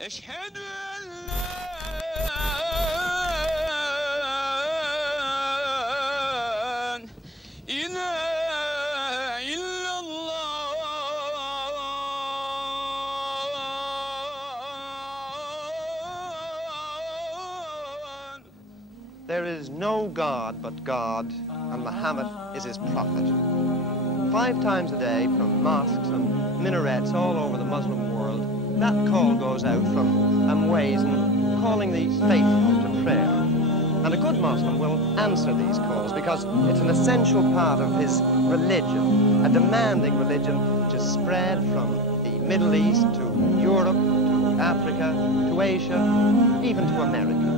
أشهد أن لا إله إلا الله. There is no God but God, and Muhammad is his prophet. 5 times a day from mosques and minarets all over the Muslim world, that call goes out from Amwazin, calling the faithful to prayer. And a good Muslim will answer these calls because it's an essential part of his religion, a demanding religion which is spread from the Middle East to Europe, to Africa, to Asia, even to America.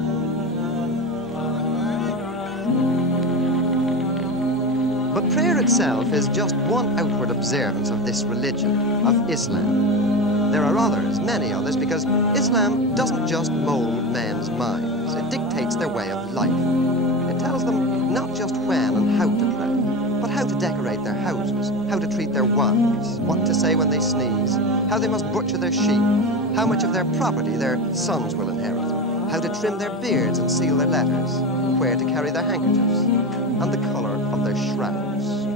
But prayer itself is just one outward observance of this religion, of Islam. There are others, many others, because Islam doesn't just mold men's minds, it dictates their way of life. It tells them not just when and how to pray, but how to decorate their houses, how to treat their wives, what to say when they sneeze, how they must butcher their sheep, how much of their property their sons will inherit, how to trim their beards and seal their letters, where to carry their handkerchiefs, and the colour of their shrouds.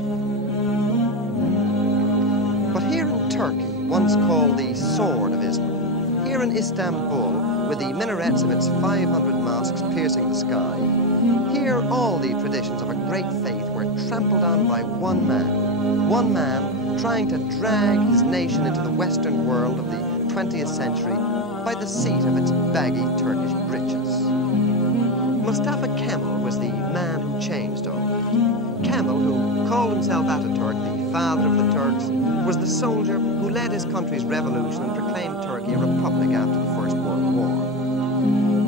But here in Turkey, once called the Sword of Islam, here in Istanbul, with the minarets of its 500 mosques piercing the sky, here all the traditions of a great faith were trampled on by one man trying to drag his nation into the Western world of the 20th century by the seat of its baggy Turkish breeches. Mustafa Kemal was the man who changed all that. Kemal, who called himself Atatürk, the father of the Turks, was the soldier who led his country's revolution and proclaimed Turkey a republic after the First World War.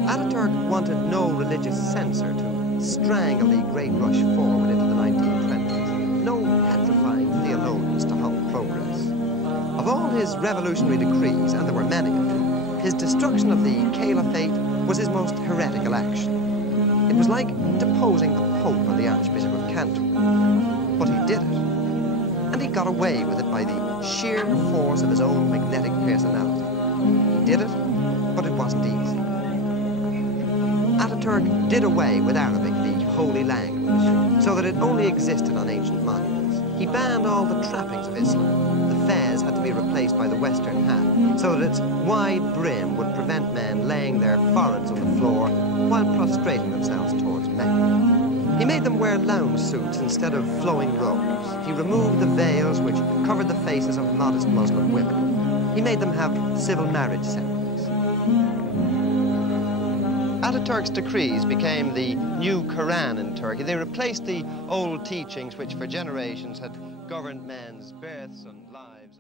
Ataturk wanted no religious censor to strangle the great rush forward into the 1920s, no petrifying theologians to halt progress. Of all his revolutionary decrees, and there were many of them, his destruction of the caliphate was his most heretical action. It was like deposing the Pope or the Archbishop of Canterbury. But he did it. And he got away with it by the sheer force of his own magnetic personality. He did it, but it wasn't easy. Ataturk did away with Arabic, the holy language, so that it only existed on ancient monuments. He banned all the trappings of Islam. The fez had to be replaced by the Western hat, so that its wide brim would prevent men laying their foreheads on the floor while prostrating themselves towards Mecca. He made them wear lounge suits instead of flowing robes. He removed the veils which covered the faces of modest Muslim women. He made them have civil marriage ceremonies. Ataturk's decrees became the new Quran in Turkey. They replaced the old teachings which for generations had governed men's births and lives.